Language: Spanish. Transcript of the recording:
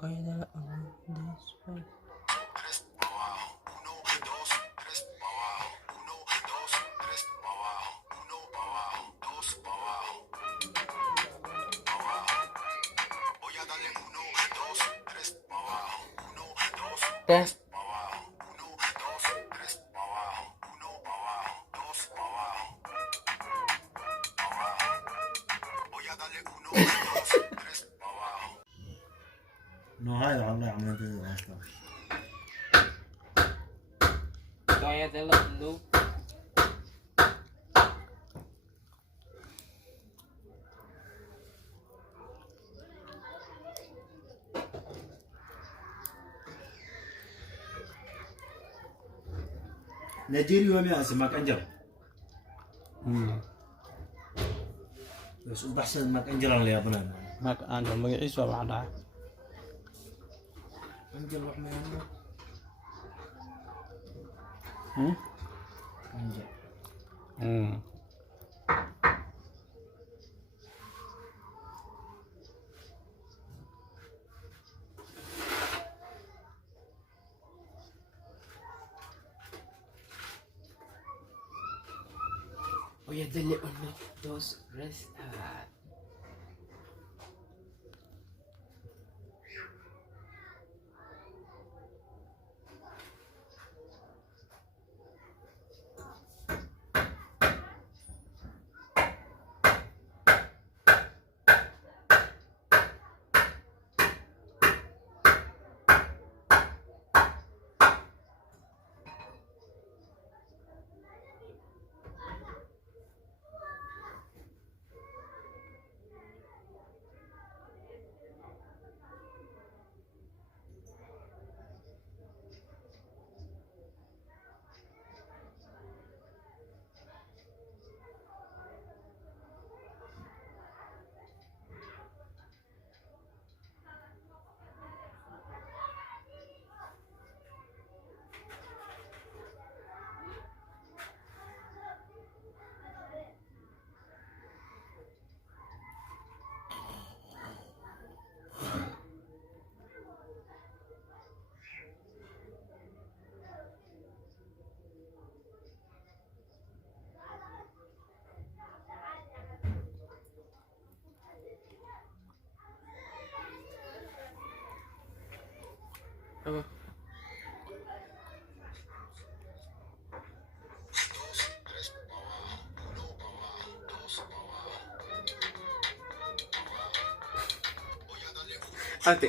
Voy a dar uno, dos, Tres pa' abajo, uno, dos, tres pa' abajo, uno, dos, tres pa' abajo, uno pa' abajo, dos pa' abajo, pa' abajo. Voy a darle uno, dos, tres pa' abajo, uno, dos, tres. pa' abajo, uno, dos, tres pa' abajo, uno pa' abajo, dos pa' abajo, pa' abajo. Voy a darle uno, dos, tres pa' abajo. No, هاي والله عملت غلطة. Voy a darle uno. نيجيري ومي اسمك انجل. بس بحسن ماك انجل اللي يابنا. Mark Angel magaciisa waa dhacay انجل رحمة الله. انجل. Voy a darle uno, dos, tres. Apa? Ate.